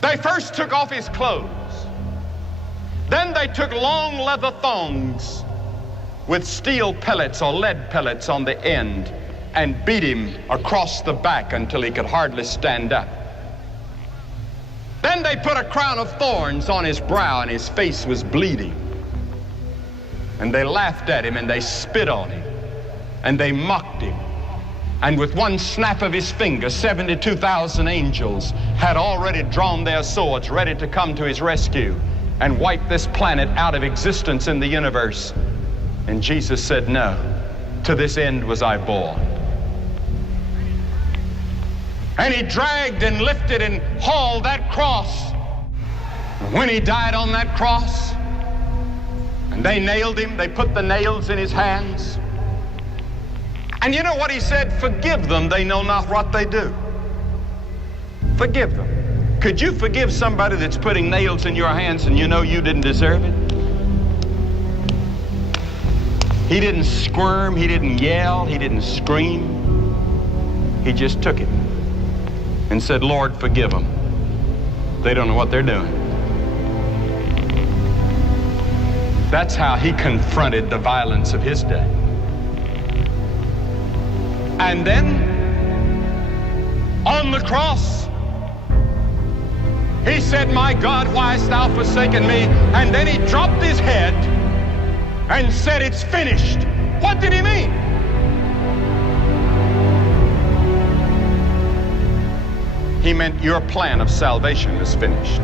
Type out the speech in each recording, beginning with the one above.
They first took off his clothes. Then they took long leather thongs with steel pellets or lead pellets on the end and beat him across the back until he could hardly stand up. Then they put a crown of thorns on his brow and his face was bleeding. And they laughed at him and they spit on him and they mocked him. And with one snap of his finger, 72,000 angels had already drawn their swords ready to come to his rescue and wipe this planet out of existence in the universe. And Jesus said, no, to this end was I born. And he dragged and lifted and hauled that cross. And when he died on that cross, and they nailed him, they put the nails in his hands. And you know what he said? Forgive them, they know not what they do. Forgive them. Could you forgive somebody that's putting nails in your hands and you know you didn't deserve it? He didn't squirm, he didn't yell, he didn't scream. He just took it and said, Lord, forgive them. They don't know what they're doing. That's how he confronted the violence of his day. And then, on the cross, he said, my God, why hast thou forsaken me? And then he dropped his head and said, it's finished. What did he mean? He meant your plan of salvation is finished.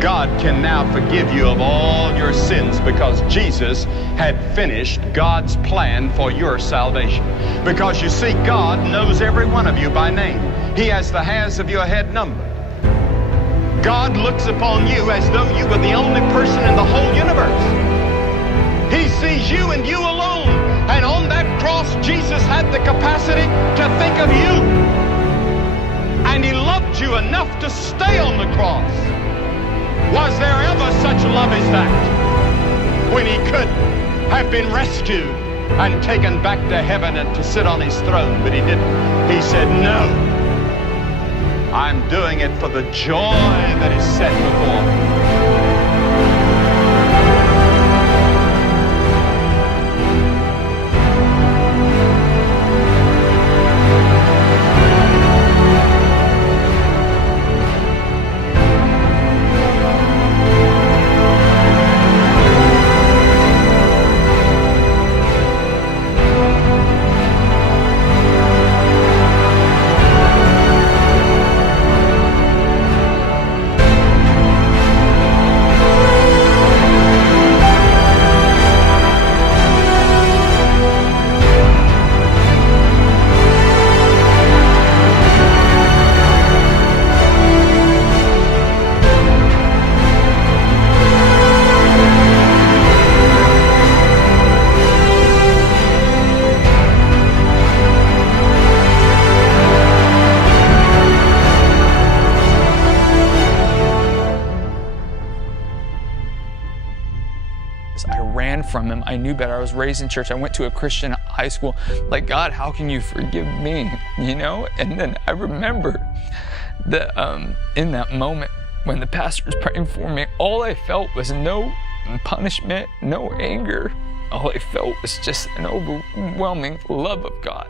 God can now forgive you of all your sins because Jesus had finished God's plan for your salvation. Because you see, God knows every one of you by name. He has the hairs of your head numbered. God looks upon you as though you were the only person in the whole universe. He sees you and you alone. And on that cross, Jesus had the capacity to think of you. And he loved you enough to stay on the cross. Was there ever such love as that? When he could have been rescued and taken back to heaven and to sit on his throne, but he didn't. He said, no, I'm doing it for the joy that is set before me. From him. I knew better. I was raised in church. I went to a Christian high school. Like, God, how can you forgive me? You know? And then I remember that in that moment when the pastor was praying for me, all I felt was no punishment, no anger. All I felt was just an overwhelming love of God.